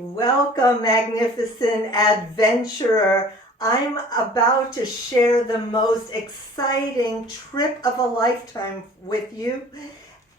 Welcome, magnificent adventurer. I'm about to share the most exciting trip of a lifetime with you.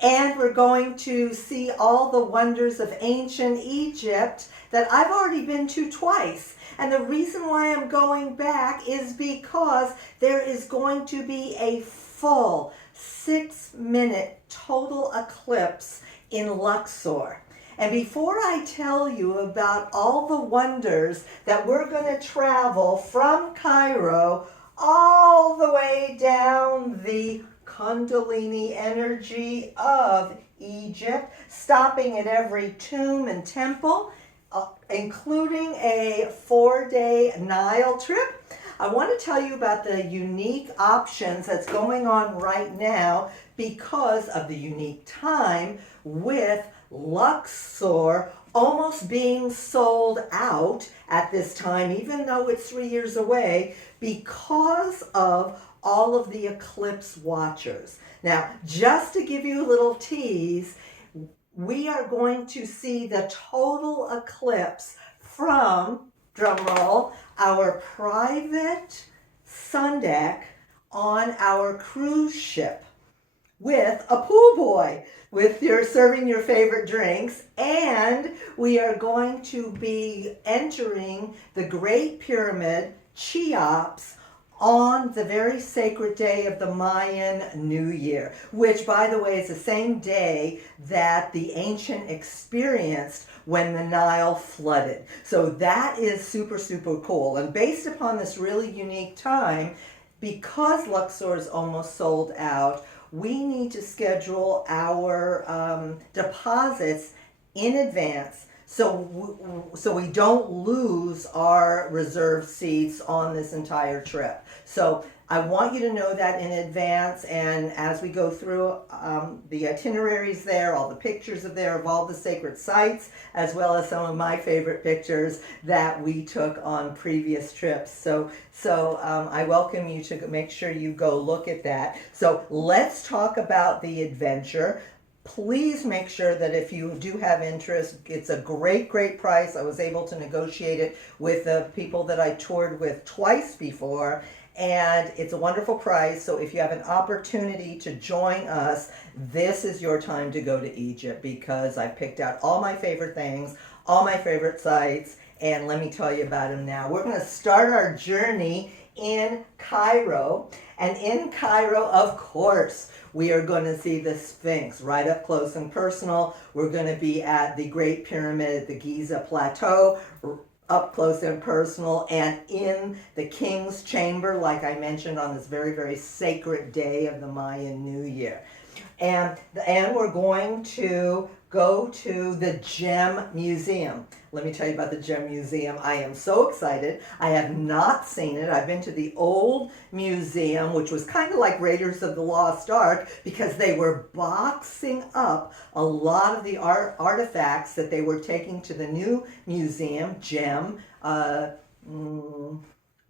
And we're going to see all the wonders of ancient Egypt that I've already been to twice. And the reason why I'm going back is because there is going to be a full 6-minute total eclipse in Luxor. And before I tell you about all the wonders that we're going to travel from Cairo all the way down the Kundalini energy of Egypt, stopping at every tomb and temple, including a 4-day Nile trip, I want to tell you about the unique options that's going on right now because of the unique time with Luxor almost being sold out at this time, even though it's 3 years away, because of all of the eclipse watchers. Now, just to give you a little tease, we are going to see the total eclipse from, drumroll, our private sun deck on our cruise ship with a pool boy with your serving your favorite drinks, and we are going to be entering the Great Pyramid, Cheops, on the very sacred day of the Mayan New Year, which, by the way, is the same day that the ancient experienced when the Nile flooded. So that is super, super cool. And based upon this really unique time, because Luxor is almost sold out, we need to schedule our deposits in advance so we don't lose our reserved seats on this entire trip. So I want you to know that in advance, and as we go through the itineraries there, all the pictures of all the sacred sites, as well as some of my favorite pictures that we took on previous trips. So I welcome you to make sure you go look at that. So let's talk about the adventure. Please make sure that if you do have interest, it's a great, great price. I was able to negotiate it with the people that I toured with twice before, and it's a wonderful price. So if you have an opportunity to join us, this is your time to go to Egypt, because I picked out all my favorite things, all my favorite sites, and let me tell you about them now. We're going to start our journey in Cairo, and in Cairo, of course, we are going to see the Sphinx right up close and personal. We're going to be at the Great Pyramid, the Giza Plateau, up close and personal, and in the King's Chamber, like I mentioned, on this very, very sacred day of the Mayan New Year. And we're going to go to the Gem Museum. Let me tell you about the Gem Museum. I am so excited. I have not seen it. I've been to the old museum, which was kind of like Raiders of the Lost Ark, because they were boxing up a lot of the artifacts that they were taking to the new museum, Gem,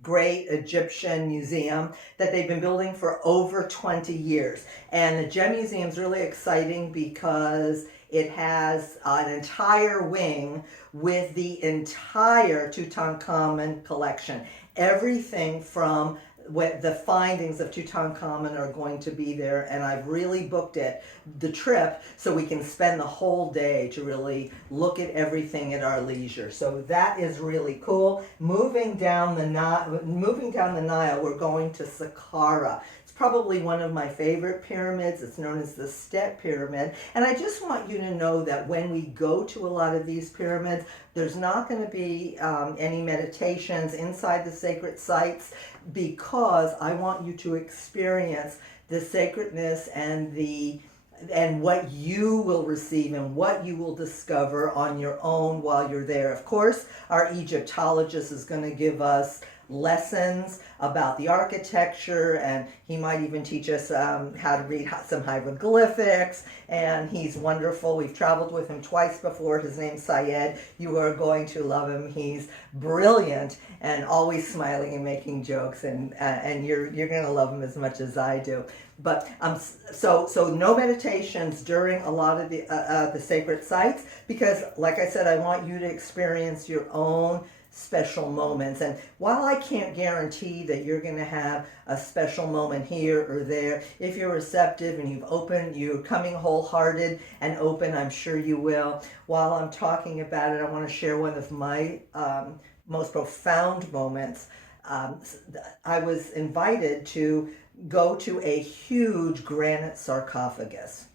Great Egyptian Museum, that they've been building for over 20 years. And the Gem Museum is really exciting because it has an entire wing with the entire Tutankhamun collection. Everything from the findings of Tutankhamun are going to be there, and I've really booked the trip, so we can spend the whole day to really look at everything at our leisure. So that is really cool. Moving down the Nile, we're going to Saqqara. Probably one of my favorite pyramids. It's known as the Step Pyramid. And I just want you to know that when we go to a lot of these pyramids, there's not going to be any meditations inside the sacred sites, because I want you to experience the sacredness and what you will receive and what you will discover on your own while you're there. Of course, our Egyptologist is going to give us lessons about the architecture, and he might even teach us how to read some hieroglyphics, and he's wonderful. We've traveled with him twice before. His name's Syed. You are going to love him. He's brilliant and always smiling and making jokes, and you're going to love him as much as I do. But so no meditations during a lot of the sacred sites, because like I said, I want you to experience your own special moments. And while I can't guarantee that you're going to have a special moment here or there, if you're receptive and you're coming wholehearted and open, I'm sure you will. While I'm talking about it, I want to share one of my most profound moments. I was invited to go to a huge granite sarcophagus.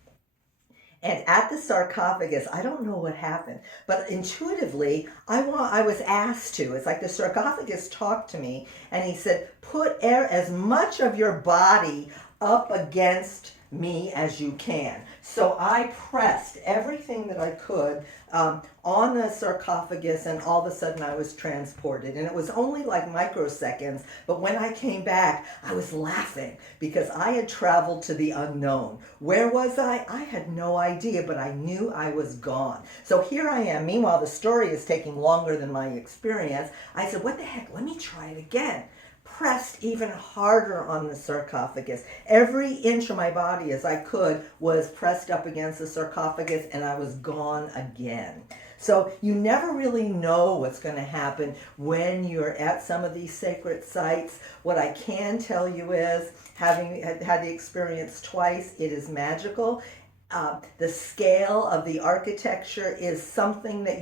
And at the sarcophagus, I don't know what happened, but intuitively, I was asked to. It's like the sarcophagus talked to me, and he said, put as much of your body up against me as you can. So I pressed everything that I could on the sarcophagus, and all of a sudden I was transported. And it was only like microseconds, but when I came back, I was laughing because I had traveled to the unknown. Where was I? I had no idea, but I knew I was gone. So here I am. Meanwhile, the story is taking longer than my experience. I said, what the heck? Let me try it again. Pressed even harder on the sarcophagus. Every inch of my body as I could was pressed up against the sarcophagus, and I was gone again. So you never really know what's going to happen when you're at some of these sacred sites. What I can tell you is, having had the experience twice, it is magical. The scale of the architecture is something that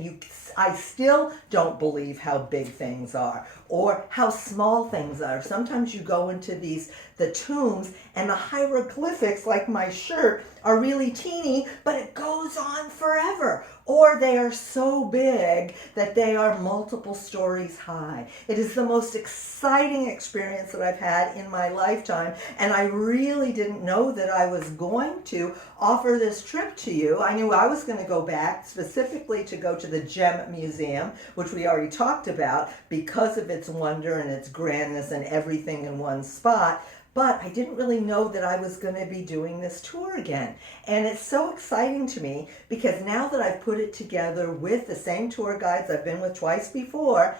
I still don't believe how big things are or how small things are. Sometimes you go into the tombs, and the hieroglyphics, like my shirt, are really teeny, but it goes on forever. Or they are so big that they are multiple stories high. It is the most exciting experience that I've had in my lifetime, and I really didn't know that I was going to offer this trip to you. I knew I was going to go back specifically to go to the Gem Museum, which we already talked about because of its wonder and its grandness and everything in one spot. But I didn't really know that I was going to be doing this tour again. And it's so exciting to me because now that I've put it together with the same tour guides I've been with twice before,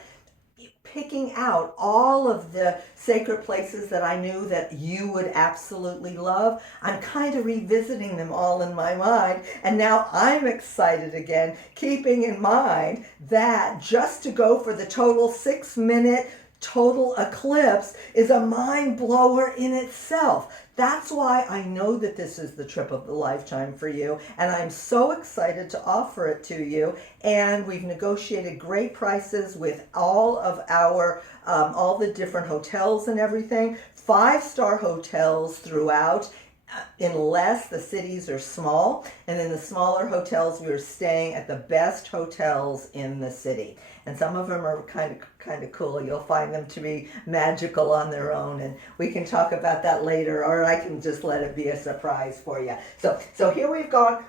picking out all of the sacred places that I knew that you would absolutely love, I'm kind of revisiting them all in my mind. And now I'm excited again, keeping in mind that just to go for the total 6-minute total eclipse is a mind blower in itself. That's why I know that this is the trip of the lifetime for you, and I'm so excited to offer it to you. And we've negotiated great prices with all of our all the different hotels and everything. 5-star hotels throughout, unless the cities are small, and in the smaller hotels we are staying at the best hotels in the city, and some of them are kind of cool. You'll find them to be magical on their own, and we can talk about that later, or I can just let it be a surprise for you. So here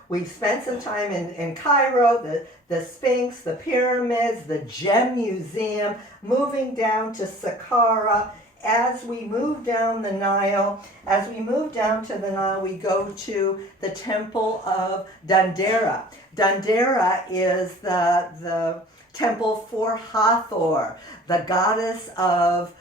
we've spent some time in Cairo, the Sphinx, the pyramids, the Gem Museum, moving down to Saqqara. As we move down to the Nile, we go to the Temple of Dendera. Dendera is the temple for Hathor, the goddess of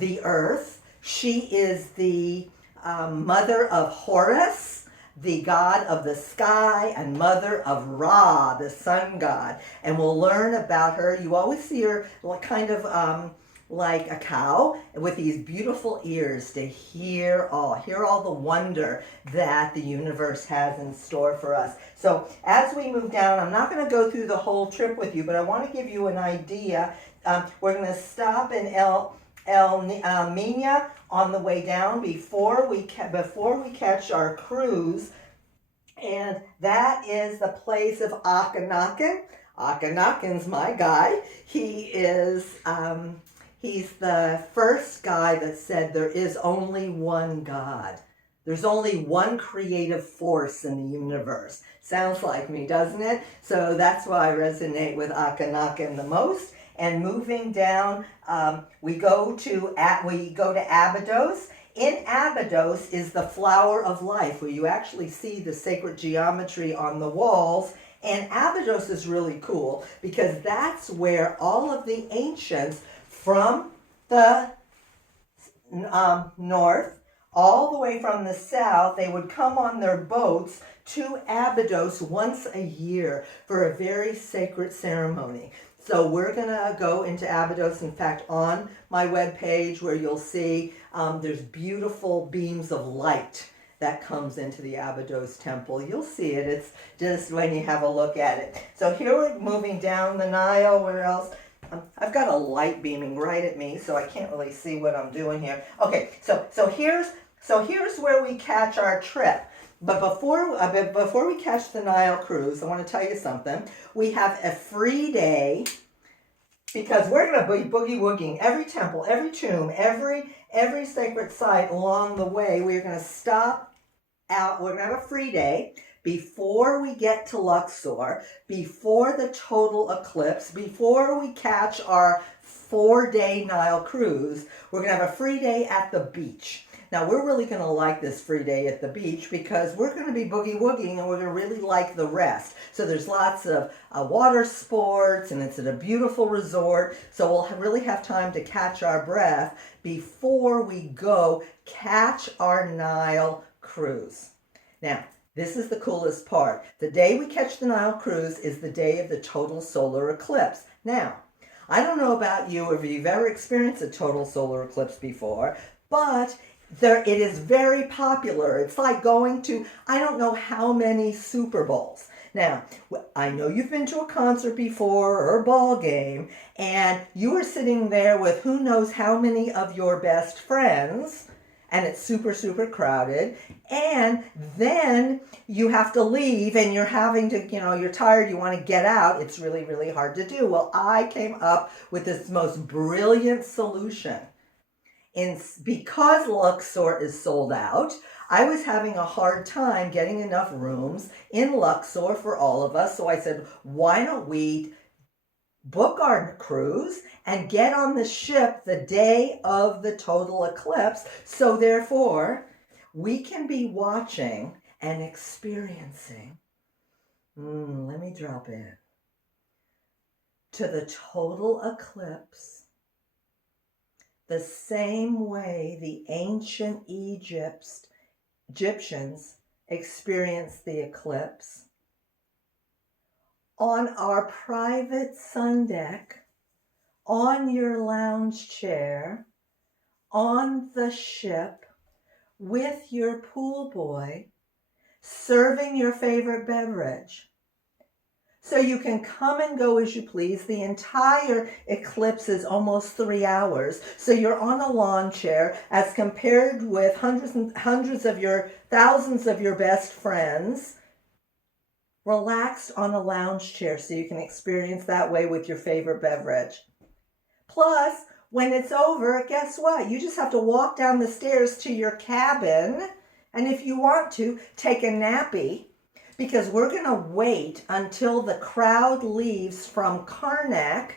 the earth. She is the mother of Horus, the god of the sky, and mother of Ra, the sun god. And we'll learn about her. You always see her kind of like a cow with these beautiful ears to hear all the wonder that the universe has in store for us. So as we move down, I'm not going to go through the whole trip with you, but I want to give you an idea. We're going to stop in El Minya on the way down before we catch our cruise, and that is the place of Akhenaten. Akhenaten's my guy. He's the first guy that said there is only one God. There's only one creative force in the universe. Sounds like me, doesn't it? So that's why I resonate with Akhenaten the most. and moving down, we go to Abydos. In Abydos is the flower of life, where you actually see the sacred geometry on the walls. And Abydos is really cool because that's where all of the ancients from the north, all the way from the south, they would come on their boats to Abydos once a year for a very sacred ceremony. So we're going to go into Abydos. In fact, on my webpage where you'll see there's beautiful beams of light that comes into the Abydos temple. You'll see it. It's just when you have a look at it. So here we're moving down the Nile. Where else? I've got a light beaming right at me, so I can't really see what I'm doing here. Okay, so here's where we catch our trip. But before we catch the Nile cruise, I want to tell you something. We have a free day because we're going to be boogie-wooging every temple, every tomb, every sacred site along the way. We're going to stop out. We're going to have a free day before we get to Luxor, before the total eclipse, before we catch our 4-day Nile cruise. We're going to have a free day at the beach. Now, we're really going to like this free day at the beach because we're going to be boogie-wooging and we're going to really like the rest. So there's lots of water sports and it's at a beautiful resort. So we'll really have time to catch our breath before we go catch our Nile cruise. Now, this is the coolest part. The day we catch the Nile cruise is the day of the total solar eclipse. Now, I don't know about you if you've ever experienced a total solar eclipse before, but it is very popular. It's like going to, I don't know how many Super Bowls. Now, I know you've been to a concert before or a ball game, and you are sitting there with who knows how many of your best friends, and it's super, super crowded, and then you have to leave, and you're having to, you're tired, you want to get out. It's really, really hard to do. Well, I came up with this most brilliant solution. Because Luxor is sold out, I was having a hard time getting enough rooms in Luxor for all of us. So I said, why don't we book our cruise and get on the ship the day of the total eclipse? So therefore, we can be watching and experiencing, let me drop in, to the total eclipse the same way the ancient Egyptians experienced the eclipse, on our private sun deck, on your lounge chair, on the ship, with your pool boy, serving your favorite beverage. So you can come and go as you please. The entire eclipse is almost 3 hours. So you're on a lawn chair as compared with thousands of your best friends, relaxed on a lounge chair so you can experience that way with your favorite beverage. Plus, when it's over, guess what? You just have to walk down the stairs to your cabin, and if you want to, take a nappy, because we're going to wait until the crowd leaves from Karnak,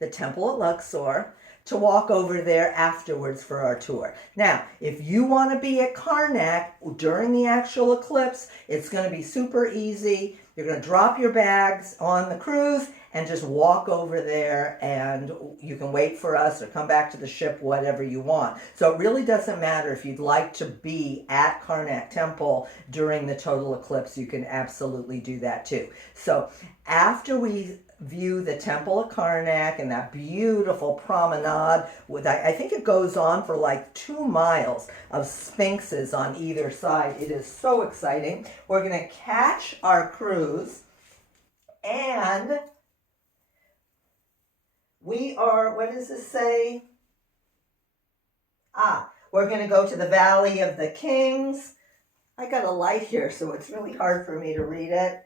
the temple at Luxor, to walk over there afterwards for our tour. Now, if you want to be at Karnak during the actual eclipse, it's going to be super easy. You're going to drop your bags on the cruise and just walk over there, and you can wait for us or come back to the ship, whatever you want. So it really doesn't matter if you'd like to be at Karnak Temple during the total eclipse, you can absolutely do that too. So after we view the temple of Karnak and that beautiful promenade with, I think it goes on for like 2 miles of sphinxes on either side. It is so exciting. We're going to catch our cruise, and we are, what does this say? We're going to go to the Valley of the Kings. I got a light here, so it's really hard for me to read it.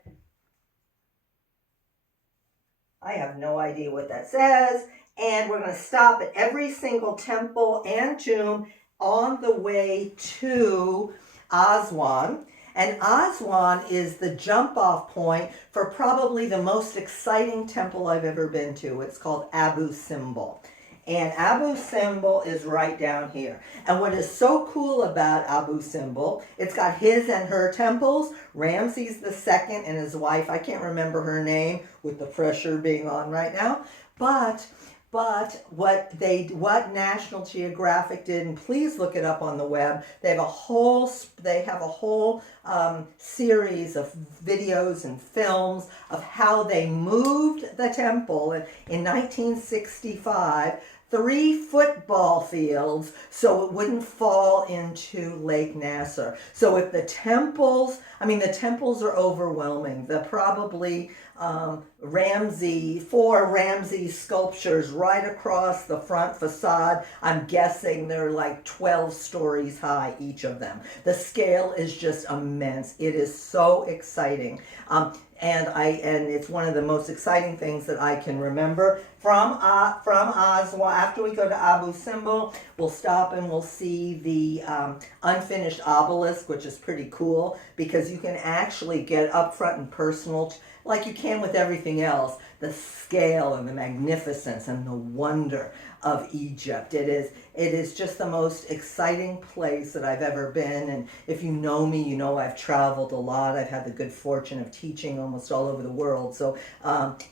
I have no idea what that says. And we're going to stop at every single temple and tomb on the way to Aswan. And Aswan is the jump off point for probably the most exciting temple I've ever been to. It's called Abu Simbel. And Abu Simbel is right down here. And what is so cool about Abu Simbel, it's got his and her temples, Ramses II and his wife, I can't remember her name with the pressure being on right now, but what National Geographic did, and please look it up on the web. They have a whole series of videos and films of how they moved the temple in 1965. 3 football fields so it wouldn't fall into Lake Nasser. So if the temples are overwhelming. The probably four Ramses sculptures right across the front facade. I'm guessing they're like 12 stories high, each of them. The scale is just immense. It is so exciting. And it's one of the most exciting things that I can remember from Aswan. After we go to Abu Simbel, we'll stop and we'll see the unfinished obelisk, which is pretty cool because you can actually get up front and personal, like you can with everything else, the scale and the magnificence and the wonder of Egypt. It is just the most exciting place that I've ever been. And if you know me, you know I've traveled a lot. I've had the good fortune of teaching almost all over the world. So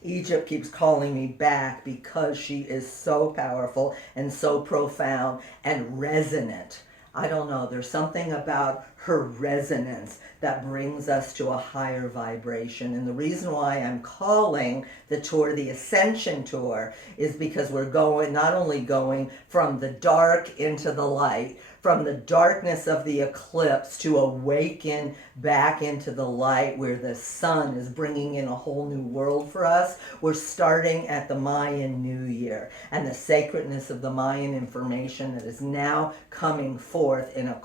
Egypt keeps calling me back because she is so powerful and so profound and resonant. I don't know, there's something about her resonance that brings us to a higher vibration. And the reason why I'm calling the tour the Ascension Tour is because we're not only going from the dark into the light, from the darkness of the eclipse to awaken back into the light where the sun is bringing in a whole new world for us. We're starting at the Mayan New Year and the sacredness of the Mayan information that is now coming forth in a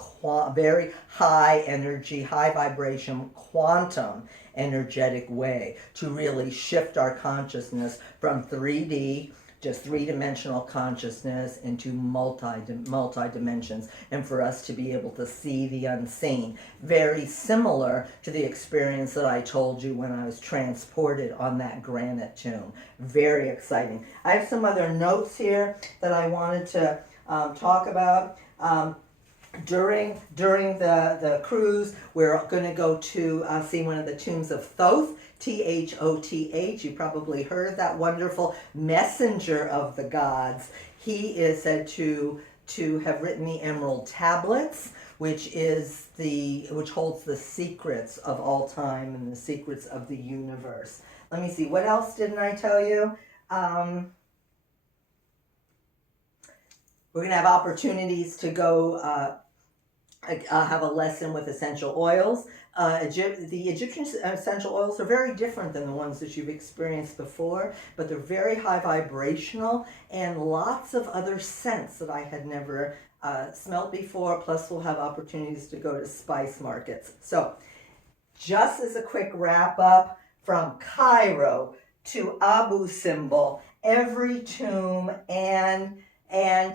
very high energy, high vibration, quantum energetic way to really shift our consciousness from 3D, just three-dimensional consciousness, into multi-dimensions, and for us to be able to see the unseen. Very similar to the experience that I told you when I was transported on that granite tomb. Very exciting. I have some other notes here that I wanted to talk about. During the cruise, we're going to go to see one of the tombs of Thoth, Thoth. You probably heard of that wonderful messenger of the gods. He is said to have written the Emerald Tablets, which holds the secrets of all time and the secrets of the universe. Let me see, what else didn't I tell you? We're going to have opportunities to go have a lesson with essential oils. The Egyptian essential oils are very different than the ones that you've experienced before, but they're very high vibrational and lots of other scents that I had never smelled before. Plus, we'll have opportunities to go to spice markets. So, just as a quick wrap up, from Cairo to Abu Simbel, every tomb and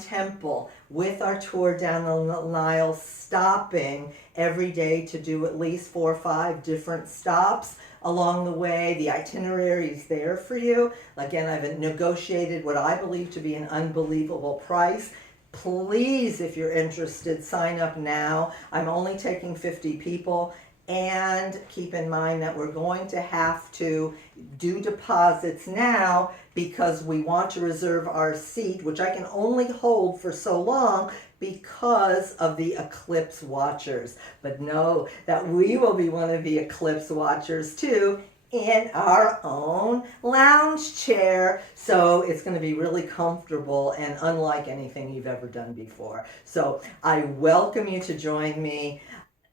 temple, with our tour down the Nile, stopping every day to do at least 4 or 5 different stops along the way. The itinerary is there for you. Again, I've negotiated what I believe to be an unbelievable price. Please, if you're interested, sign up now. I'm only taking 50 people. And keep in mind that we're going to have to do deposits now because we want to reserve our seat, which I can only hold for so long because of the eclipse watchers. But know that we will be one of the eclipse watchers too, in our own lounge chair. So it's going to be really comfortable and unlike anything you've ever done before. So I welcome you to join me.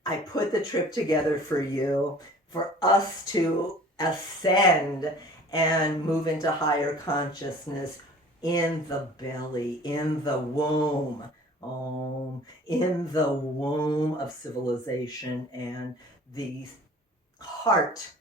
I put the trip together for you, for us to ascend and move into higher consciousness in the belly, in the womb, in the womb of civilization and the heart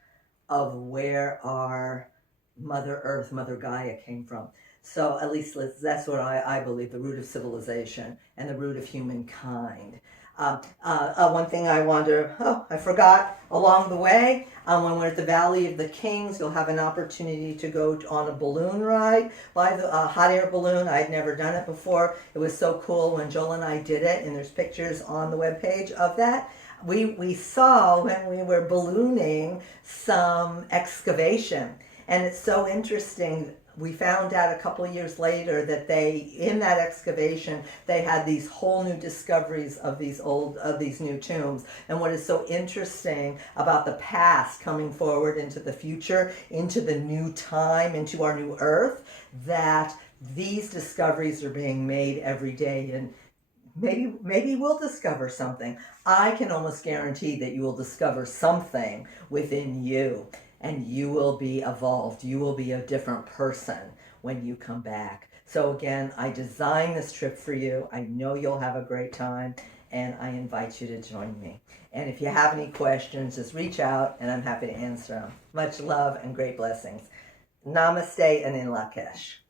of where our Mother Earth, Mother Gaia came from. So at least that's what I believe, the root of civilization and the root of humankind. One thing I forgot along the way, when we're at the Valley of the Kings, you'll have an opportunity to go on a balloon ride by the hot air balloon. I'd never done it before. It was so cool when Joel and I did it, and there's pictures on the webpage of that. We saw when we were ballooning some excavation, and it's so interesting. We found out a couple of years later that in that excavation, they had these whole new discoveries of these new tombs. And what is so interesting about the past coming forward into the future, into the new time, into our new earth, that these discoveries are being made every day. And maybe we'll discover something. I can almost guarantee that you will discover something within you, and you will be evolved. You will be a different person when you come back. So again, I designed this trip for you. I know you'll have a great time, and I invite you to join me. And if you have any questions, just reach out, and I'm happy to answer them. Much love and great blessings. Namaste and in Lakesh.